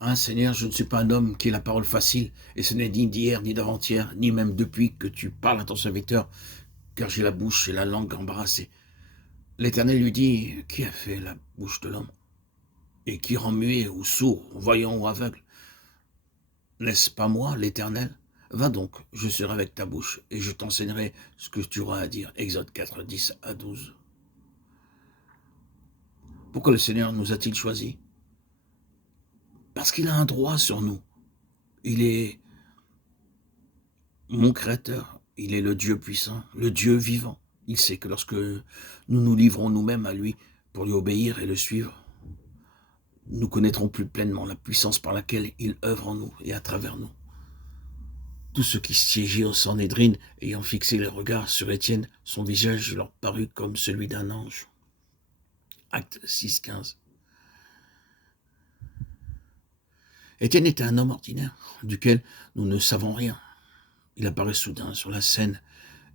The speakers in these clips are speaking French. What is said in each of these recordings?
Hein, Seigneur, je ne suis pas un homme qui ait la parole facile, et ce n'est ni d'hier, ni d'avant-hier, ni même depuis que tu parles à ton serviteur, car j'ai la bouche et la langue embarrassées. L'Éternel lui dit, qui a fait la bouche de l'homme? Et qui rend muet ou sourd, voyant ou aveugle? N'est-ce pas moi, l'Éternel? Va donc, je serai avec ta bouche, et je t'enseignerai ce que tu auras à dire. Exode 4, 10 à 12. Pourquoi le Seigneur nous a-t-il choisis? Parce qu'il a un droit sur nous. Il est mon Créateur, il est le Dieu puissant, le Dieu vivant. Il sait que lorsque nous nous livrons nous-mêmes à lui pour lui obéir et le suivre, nous connaîtrons plus pleinement la puissance par laquelle il œuvre en nous et à travers nous. Tous ceux qui siégeaient au Sanhédrin, ayant fixé les regards sur Étienne, son visage leur parut comme celui d'un ange. Acte 6, 15. Étienne était un homme ordinaire, duquel nous ne savons rien. Il apparaît soudain sur la scène,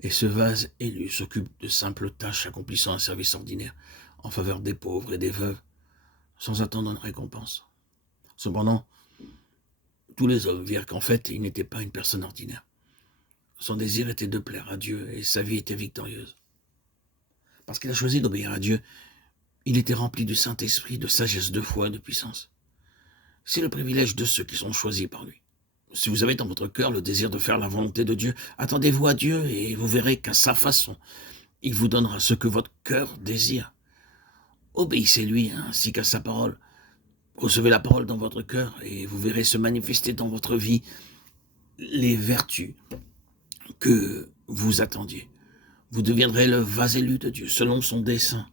et ce vase élu s'occupe de simples tâches accomplissant un service ordinaire en faveur des pauvres et des veuves, sans attendre une récompense. Cependant, tous les hommes virent qu'en fait, il n'était pas une personne ordinaire. Son désir était de plaire à Dieu, et sa vie était victorieuse. Parce qu'il a choisi d'obéir à Dieu, il était rempli du Saint-Esprit, de sagesse, de foi et de puissance. C'est le privilège de ceux qui sont choisis par lui. Si vous avez dans votre cœur le désir de faire la volonté de Dieu, attendez-vous à Dieu et vous verrez qu'à sa façon, il vous donnera ce que votre cœur désire. Obéissez-lui ainsi qu'à sa parole. Recevez la parole dans votre cœur et vous verrez se manifester dans votre vie les vertus que vous attendiez. Vous deviendrez le vase élu de Dieu selon son dessein.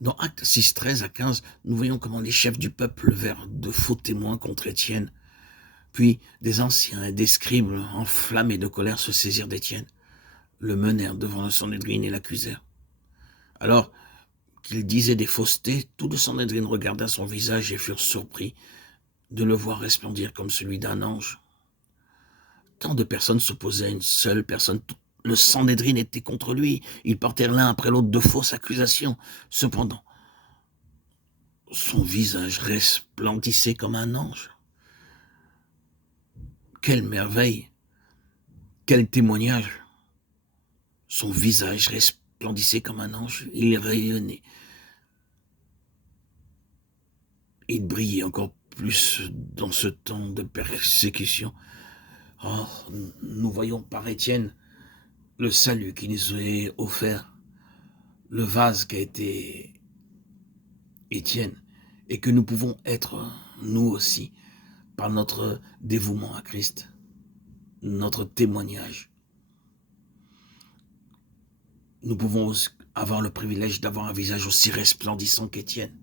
Dans Actes 6, 13 à 15, nous voyons comment les chefs du peuple levèrent de faux témoins contre Étienne. Puis des anciens et des scribes enflammés de colère se saisirent d'Étienne, le menèrent devant le Sanhédrin et l'accusèrent. Alors qu'il disait des faussetés, tout le Sanhédrin regarda son visage et furent surpris de le voir resplendir comme celui d'un ange. Tant de personnes s'opposaient à une seule personne. Le Sanhédrin était contre lui. Ils portèrent l'un après l'autre de fausses accusations. Cependant, son visage resplendissait comme un ange. Quelle merveille! Quel témoignage! Son visage resplendissait comme un ange. Il rayonnait. Il brillait encore plus dans ce temps de persécution. Oh, nous voyons par Étienne le salut qui nous est offert, le vase qui a été Étienne, et que nous pouvons être, nous aussi, par notre dévouement à Christ, notre témoignage. Nous pouvons avoir le privilège d'avoir un visage aussi resplendissant qu'Étienne.